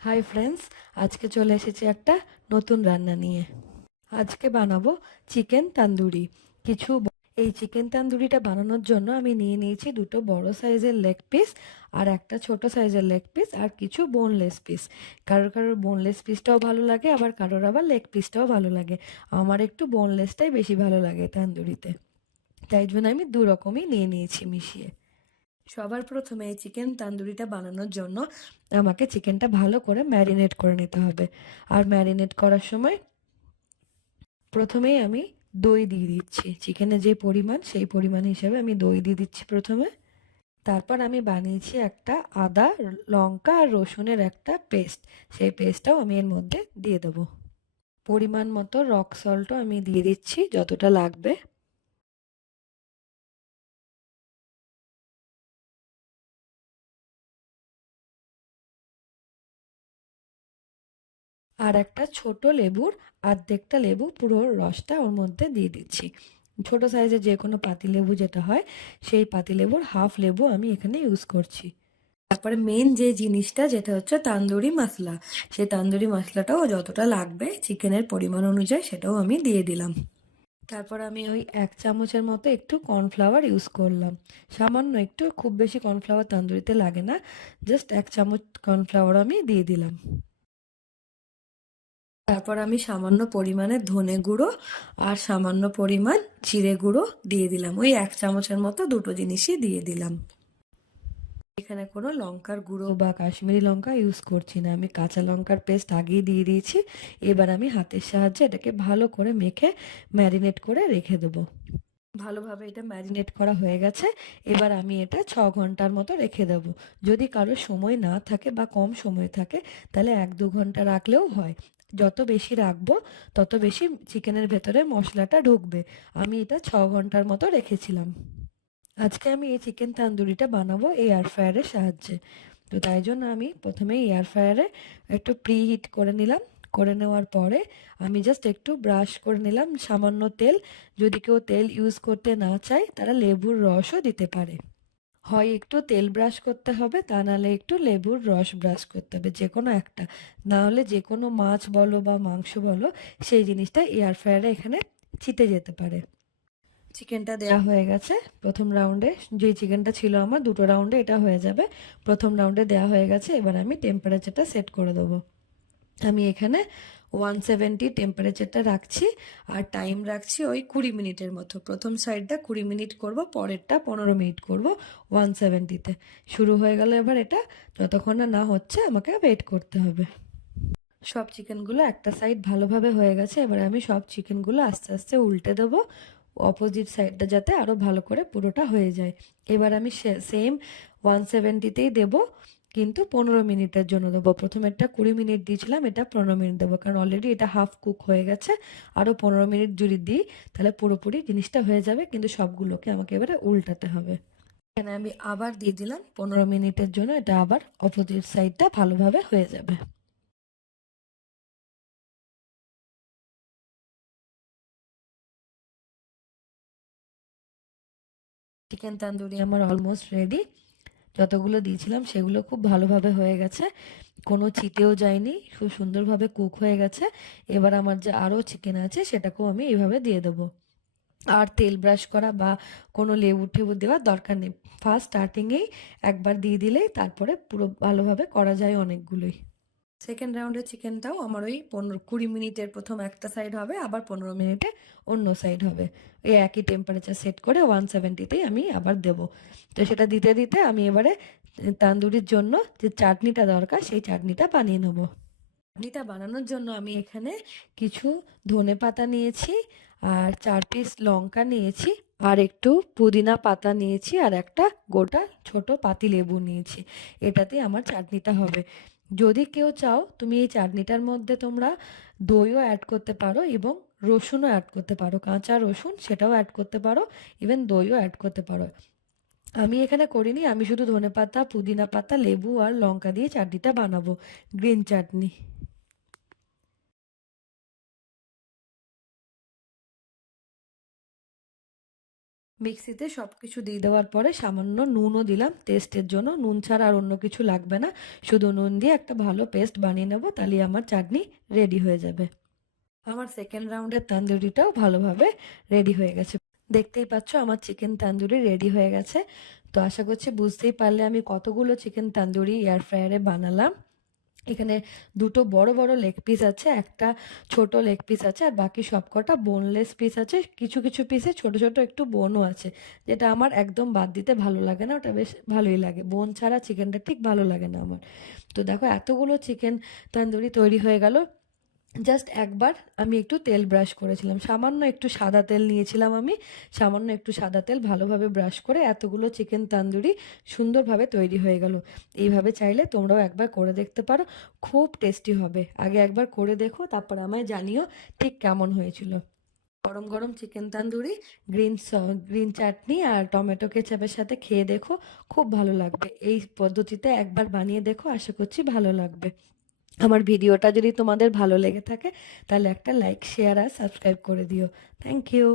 Hi friends, আজকে চলে এসেছি একটা নতুন রান্না নিয়ে। আজকে বানাবো চিকেন তান্দুরি। এই চিকেন তান্দুরিটা বানানোর জন্য আমি নিয়ে নিয়েছি দুটো বড় সাইজের লেগ পিস আর একটা ছোট সাইজের লেগ পিস আর কিছু বোনলেস পিস। কারোর কারোর বোনলেস পিসটাও ভালো লাগে, আবার কারোর আবার লেগ পিসটাও ভালো লাগে। আমার একটু বোনলেসটাই বেশি ভালো লাগে তান্দুরিতে, তাই জন্য আমি দু রকমই নিয়ে নিয়েছি মিশিয়ে। সবার প্রথমে এই চিকেন তান্দুরিটা বানানোর জন্য আমাকে চিকেনটা ভালো করে ম্যারিনেট করে নিতে হবে। আর ম্যারিনেট করার সময় প্রথমেই আমি দই দিয়ে দিচ্ছি। চিকেনের যে পরিমাণ সেই পরিমাণ হিসাবে আমি দই দিয়ে দিচ্ছি প্রথমে। তারপর আমি বানিয়েছি একটা আদা, লঙ্কা আর রসুনের একটা পেস্ট। সেই পেস্টটাও আমি এর মধ্যে দিয়ে দেবো। পরিমাণ মতো রক সল্টও আমি দিয়ে দিচ্ছি, যতটা লাগবে। আর একটা ছোট লেবুর অর্ধেকটা লেবু পুরো রসটা ওর মধ্যে দিয়ে দিচ্ছি। ছোট সাইজের যে কোনো পাতিলেবু যেটা হয়, সেই পাতিলেবুর হাফ লেবু আমি এখানে ইউজ করছি। তারপরে মেন যে জিনিসটা, যেটা হচ্ছে তান্দুরি মশলা, সেই তান্দুরি মশলাটাও যতটা লাগবে চিকেনের পরিমাণ অনুযায়ী সেটাও আমি দিয়ে দিলাম। তারপর আমি ওই 1 চামচের মতো একটু কর্নফ্লাওয়ার ইউজ করলাম। সামান্য একটু, খুব বেশি কর্নফ্লাওয়ার তান্দুরিতে লাগে না। জাস্ট 1 চামচ কর্নফ্লাওয়ার আমি দিয়ে দিলাম। তারপর আমি সামান্য পরিমাণে ধনে গুঁড়ো আর সামান্য পরিমাণ জিরে গুঁড়ো দিয়ে দিলাম। ওই 1 চামচের মতো দুটো জিনিসই দিয়ে দিলাম। এখানে কোনো লঙ্কার গুঁড়ো বা কাশ্মীরি লঙ্কা ইউজ করছি না, আমি কাঁচা লঙ্কার পেস্ট আগেই দিয়ে দিয়েছি। এবার আমি হাতের সাহায্যে এটাকে ভালো করে মেখে ম্যারিনেট করে রেখে দেবো। ভালোভাবে এটা ম্যারিনেট করা হয়ে গেছে। এবার আমি এটা 6 ঘন্টার মতো রেখে দেবো। যদি কারোর সময় না থাকে বা কম সময় থাকে, তাহলে 1-2 ঘন্টা রাখলেও হয়। যত বেশি রাখবো তত বেশি চিকেনের ভেতরে মশলাটা ঢুকবে। আমি এটা 6 ঘন্টার মতো রেখেছিলাম। আজকে আমি এই চিকেন তান্দুরিটা বানাবো এয়ার ফ্রায়ারের সাহায্যে। তো তাই জন্য আমি প্রথমে এয়ার ফ্রায়ারে একটু প্রি হিট করে নিলাম। করে নেওয়ার পরে আমি জাস্ট একটু ব্রাশ করে নিলাম সামান্য তেল। যদি কেউ তেল ইউজ করতে না চায়, তারা লেবুর রসও দিতে পারে। হয় একটু তেল ব্রাশ করতে হবে, তা নাহলে একটু লেবুর রস ব্রাশ করতে হবে, যে কোনো একটা। না হলে যে কোনো মাছ বলো বা মাংস বলো, সেই জিনিসটা এয়ার ফ্রায়ারে এখানে চিটে যেতে পারে। চিকেনটা দেয়া হয়ে গেছে প্রথম রাউন্ডে। যেই চিকেনটা ছিল আমার, দুটো রাউন্ডে এটা হয়ে যাবে। প্রথম রাউন্ডে দেয়া হয়ে গেছে। এবার আমি টেম্পারেচারটা সেট করে দেবো। আমি এখানে 170 টেম্পারেচারটা রাখছি। আর টাইম রাখছি ওই 20 মিনিটের মতো। প্রথম সাইডটা 20 মিনিট করব, পরেরটা 15 মিনিট করব 170-তে। শুরু হয়ে গেল এবার এটা। যতক্ষণ না না হচ্ছে আমাকে ওয়েট করতে হবে। সব চিকেনগুলো একটা সাইড ভালোভাবে হয়ে গেছে। এবার আমি সব চিকেনগুলো আস্তে আস্তে উল্টে দেবো, অপোজিট সাইডটা যাতে আরও ভালো করে পুরোটা হয়ে যায়। এবার আমি সেম 170-তেই দেবো, কিন্তু 15 মিনিটের জন্য দেবো। প্রথমেরটা 20 মিনিট দিয়েছিলাম, এটা 15 মিনিট দেবো, কারণ অলরেডি এটা হাফ কুক হয়ে গেছে। আরও 15 মিনিট যদি দিই তাহলে পুরোপুরি জিনিসটা হয়ে যাবে, কিন্তু সবগুলোকে আমাকে এবারে উল্টাতে হবে। এখানে আমি আবার দিয়ে দিলাম 15 মিনিটের জন্য, এটা আবার অপোজিট সাইডটা ভালোভাবে হয়ে যাবে। চিকেন তান্দুরি আমার অলমোস্ট রেডি। যতগুলো দিয়েছিলাম সেগুলো খুব ভালোভাবে হয়ে গেছে, কোনো চিটেও যায়নি, খুব সুন্দরভাবে কুক হয়ে গেছে। এবার আমার যে আরও চিকেন আছে সেটাকেও আমি এইভাবে দিয়ে দেবো। আর তেল ব্রাশ করা বা কোনো লেবু টেবু দেওয়ার দরকার নেই। ফার্স্ট স্টার্টিংয়েই একবার দিয়ে দিলেই তারপরে পুরো ভালোভাবে করা যায় অনেকগুলোই। সেকেন্ড রাউন্ডের চিকেনটাও আমার ওই 15-20 মিনিটের প্রথম একটা সাইড হবে, আবার 15 মিনিটে অন্য সাইড হবে। ওই একই টেম্পারেচার সেট করে 170-তেই আমি আবার দেবো। তো সেটা দিতে দিতে আমি এবারে তান্দুরির জন্য যে চাটনিটা দরকার সেই চাটনিটা বানিয়ে নেবো। চাটনিটা বানানোর জন্য আমি এখানে কিছু ধনেপাতা নিয়েছি, আর 4 পিস লঙ্কা নিয়েছি, আর একটু পুদিনা পাতা নিয়েছি, আর একটা গোটা ছোট পাতিলেবু নিয়েছি। এটাতে আমার চাটনিটা হবে। যদি কেউ চাও, তুমি এই চাটনিটার মধ্যে তোমরা দইও অ্যাড করতে পারো এবং রসুনও অ্যাড করতে পারো, কাঁচা রসুন সেটাও অ্যাড করতে পারো, ইভেন দইও অ্যাড করতে পারো। আমি এখানে করিনি, আমি শুধু ধনেপাতা, পুদিনা পাতা, লেবু আর লঙ্কা দিয়ে চাটনিটা বানাবো, গ্রিন চাটনি। মিক্সিতে সব কিছু দিয়ে দেওয়ার পরে সামান্য নুনও দিলাম টেস্টের জন্য। নুন ছাড়া আর অন্য কিছু লাগবে না, শুধু নুন দিয়ে একটা ভালো পেস্ট বানিয়ে নেবো, তাহলে আমার চাটনি রেডি হয়ে যাবে। আমার সেকেন্ড রাউন্ডের তান্দুরিটাও ভালোভাবে রেডি হয়ে গেছে। দেখতেই পাচ্ছ আমার চিকেন তান্দুরি রেডি হয়ে গেছে। তো আশা করছি বুঝতেই পারলে আমি কতগুলো চিকেন তান্দুরি এয়ার ফ্রায়ারে বানালাম। এখানে দুটো বড় বড় লেগ পিস আছে, একটা ছোট লেগ পিস আছে, আর বাকি সবকটা বোনলেস পিস আছে। কিছু কিছু পিসে ছোট ছোট একটু বোনও আছে, যেটা আমার একদম বাদ দিতে ভালো লাগে না, ওটা বেশ ভালোই লাগে। বোন ছাড়া চিকেনটা ঠিক ভালো লাগে না আমার। তো দেখো এতগুলো চিকেন তান্দুরি তৈরি হয়ে গেল। জাস্ট একবার আমি একটু তেল ব্রাশ করেছিলাম, সামান্য একটু সাদা তেল নিয়েছিলাম আমি, সামান্য একটু সাদা তেল ভালোভাবে ব্রাশ করে এতগুলো চিকেন তান্দুরি সুন্দরভাবে তৈরি হয়ে গেল। এইভাবে চাইলে তোমরাও একবার করে দেখতে পারো, খুব টেস্টি হবে। আগে একবার করে দেখো, তারপর আমায় জানিও ঠিক কেমন হয়েছিল। গরম গরম চিকেন তান্দুরি গ্রিন চাটনি আর টমেটো কেচাপের সাথে খেয়ে দেখো, খুব ভালো লাগবে। এই পদ্ধতিতে একবার বানিয়ে দেখো, আশা করছি ভালো লাগবে। আমার ভিডিওটা যদি তোমাদের ভালো লেগে থাকে তাহলে একটা লাইক, শেয়ার আর সাবস্ক্রাইব করে দিও। Thank you.